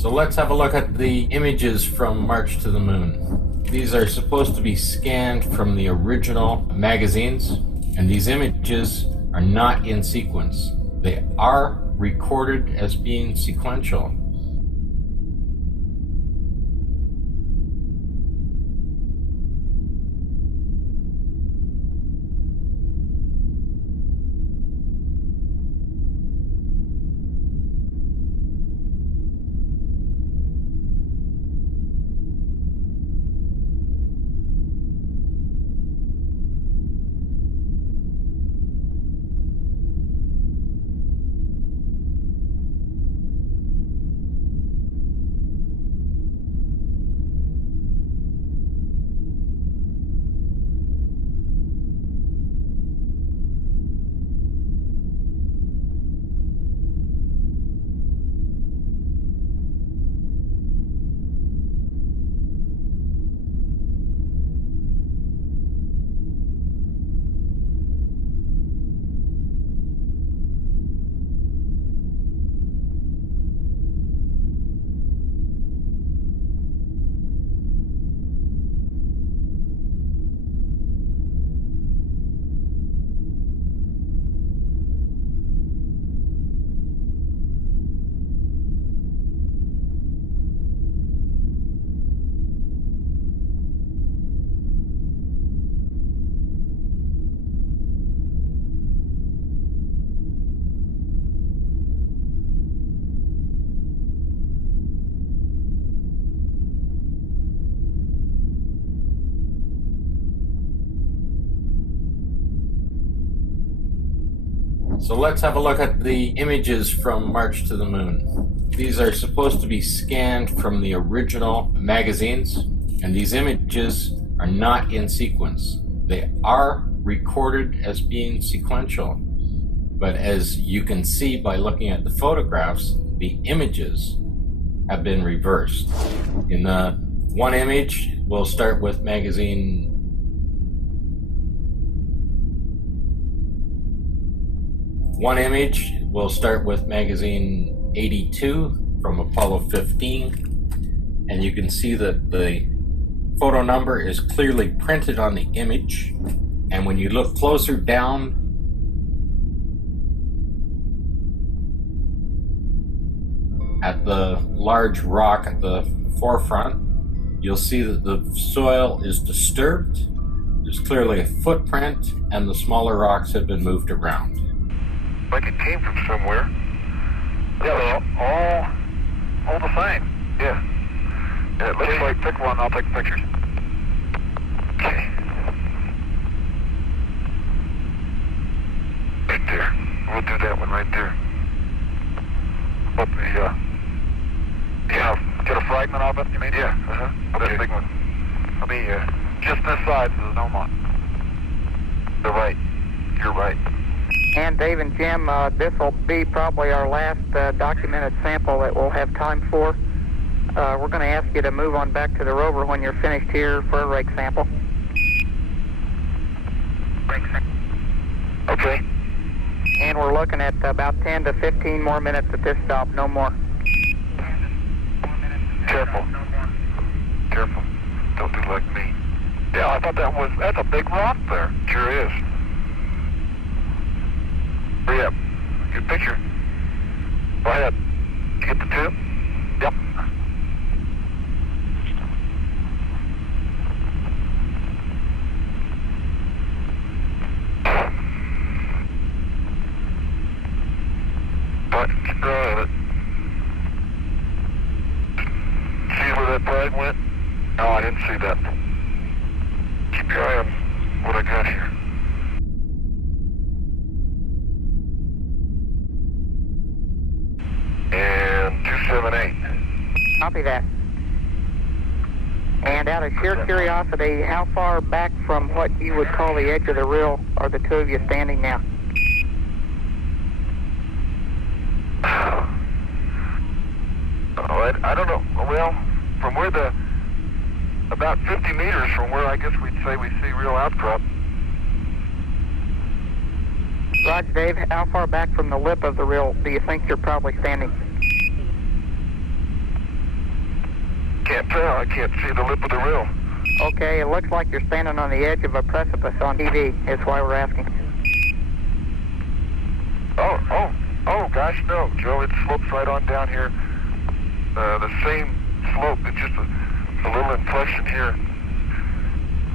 So let's have a look at the images from March to the Moon. These are supposed to be scanned from the original magazines, and these images are not in sequence. They are recorded as being sequential. So let's have a look at the images from March to the Moon. These are supposed to be scanned from the original magazines, and these images are not in sequence. They are recorded as being sequential, but as you can see by looking at the photographs, the images have been reversed. In the one image, we'll start with magazine One image, we'll start with magazine 82 from Apollo 15, and you can see that the photo number is clearly printed on the image, and when you look closer down at the large rock at the forefront, you'll see that the soil is disturbed. There's clearly a footprint, and the smaller rocks have been moved around. Like it came from somewhere. Yeah, all the same. Yeah. Yeah, it looks like, pick one, I'll take pictures. Okay. Right there. We'll do that one right there. But get a fragment of it, you mean? Yeah, okay. That big one. Let me, just this side, there's no more. They're right. You're right. And Dave and Jim, this will be probably our last documented sample that we'll have time for. We're going to ask you to move on back to the rover when you're finished here for a rake sample. Okay. And we're looking at about 10 to 15 more minutes at this stop, no more. Careful. Careful. Don't do like me. Yeah, I thought that's a big rock there. Sure is. Hurry up. Good picture. Go ahead. You get the two? Yep. But keep your eye on it. See where that flag went? No, I didn't see that. Keep your eye on what I got here. And 278. Copy that. And out of sheer curiosity, how far back from what you would call the edge of the reel are the two of you standing now? Oh, I don't know. Well, from where about 50 meters from where I guess we'd say we see real outcrop. Roger, Dave, how far back from the lip of the reel do you think you're probably standing? can't tell. I can't see the lip of the reel. Okay, it looks like you're standing on the edge of a precipice on TV. That's why we're asking. Oh, gosh, no, Joe. It slopes right on down here. The same slope. It's just a little inflection here.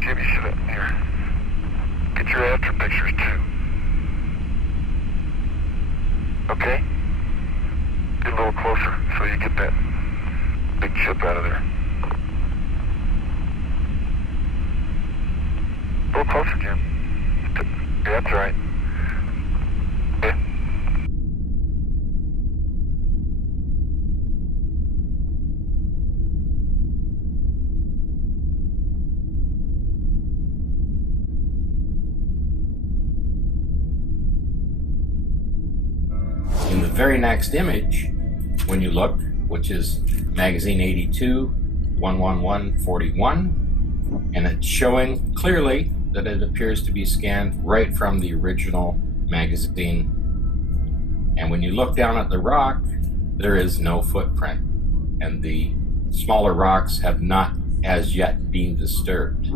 Jimmy, sit up here. Get your after pictures, too. Okay? Get a little closer so you get that big chip out of there. A little closer, Jim. Yeah, that's right. Yeah. In the very next image, when you look, which is magazine 82, 11141, and it's showing clearly that it appears to be scanned right from the original magazine. And when you look down at the rock, there is no footprint, and the smaller rocks have not as yet been disturbed.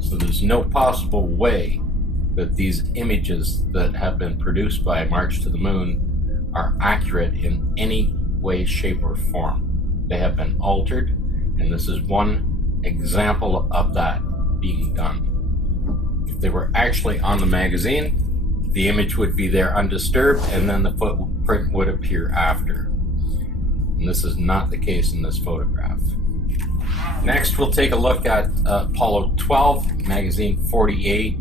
So there's no possible way that these images that have been produced by March to the Moon are accurate in any way, shape, or form. They have been altered, and this is one example of that being done. If they were actually on the magazine, the image would be there undisturbed, and then the footprint would appear after. And this is not the case in this photograph. Next, we'll take a look at Apollo 12, magazine 48,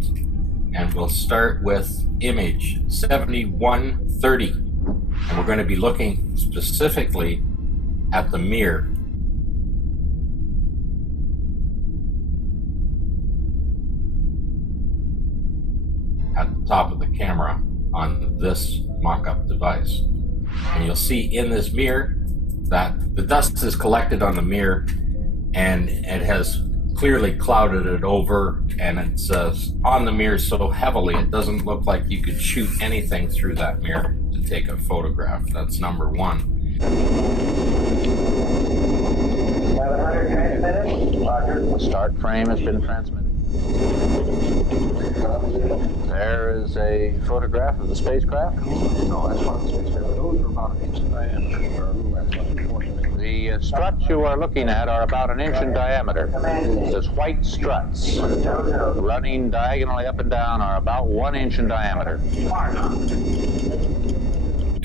and we'll start with image 7130. And we're going to be looking specifically at the mirror. At the top of the camera on this mock-up device. And you'll see in this mirror that the dust is collected on the mirror, and it has clearly clouded it over, and it's on the mirror so heavily it doesn't look like you could shoot anything through that mirror to take a photograph. That's number one. 700 transmitted. Roger. The start frame has been transmitted. There is a photograph of the spacecraft. No, that's one of the spacecraft. Those are about an inch in diameter. The struts you are looking at are about an inch in diameter. There's white struts running diagonally up and down are about 1 inch in diameter.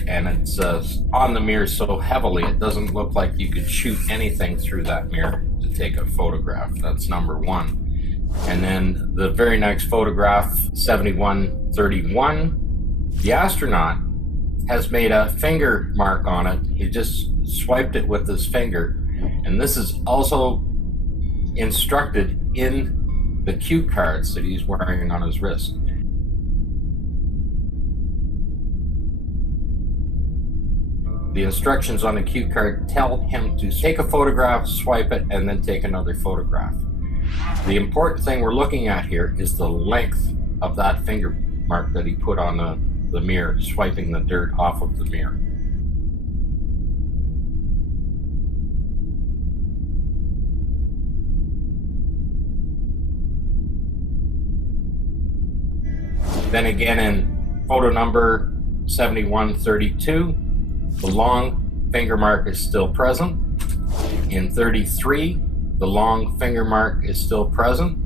And it's on the mirror so heavily it doesn't look like you could shoot anything through that mirror to take a photograph. That's number one. And then the very next photograph, 7131, the astronaut has made a finger mark on it. He just swiped it with his finger. And this is also instructed in the cue cards that he's wearing on his wrist. The instructions on the cue card tell him to take a photograph, swipe it, and then take another photograph. The important thing we're looking at here is the length of that finger mark that he put on the mirror, swiping the dirt off of the mirror. Then again in photo number 7132, the long finger mark is still present. In 33, the long finger mark is still present.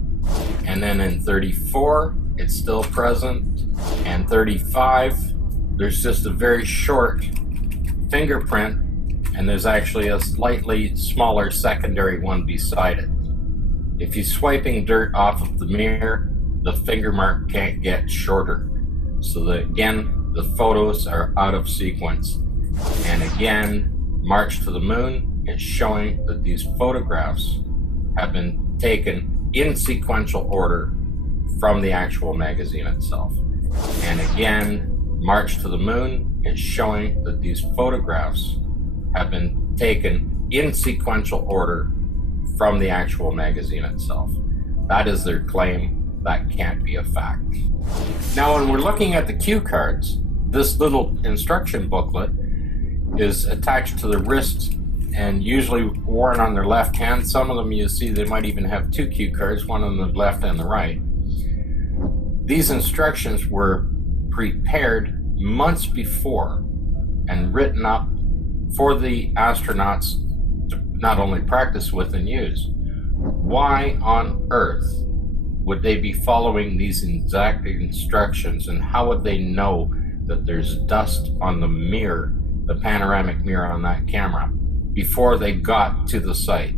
And then in 34, it's still present. And 35, there's just a very short fingerprint, and there's actually a slightly smaller secondary one beside it. If he's swiping dirt off of the mirror, the finger mark can't get shorter. So that, again, the photos are out of sequence. And again, March to the Moon is showing that these photographs have been taken in sequential order from the actual magazine itself. And again, March to the Moon is showing that these photographs have been taken in sequential order from the actual magazine itself. That is their claim. That can't be a fact. Now, when we're looking at the cue cards, this little instruction booklet is attached to the wrist and usually worn on their left hand. Some of them you see they might even have two cue cards, one on the left and the right. These instructions were prepared months before and written up for the astronauts to not only practice with and use. Why on earth would they be following these exact instructions, and how would they know that there's dust on the mirror, the panoramic mirror on that camera, before they got to the site?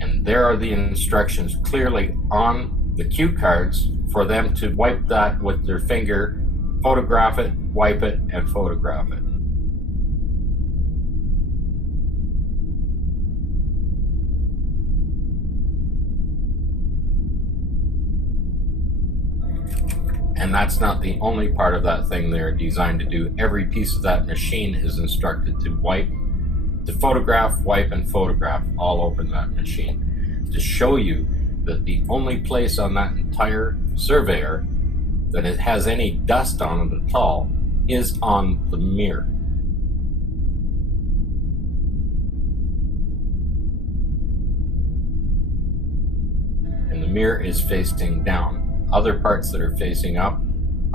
And there are the instructions clearly on the cue cards for them to wipe that with their finger, photograph it, wipe it, and photograph it. And that's not the only part of that thing they're designed to do. Every piece of that machine is instructed to wipe, to photograph, wipe, and photograph all over that machine, to show you that the only place on that entire surveyor that it has any dust on it at all is on the mirror. And the mirror is facing down. Other parts that are facing up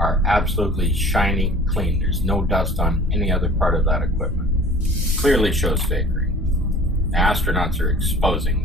are absolutely shiny clean. There's no dust on any other part of that equipment. Clearly shows fakery. The astronauts are exposing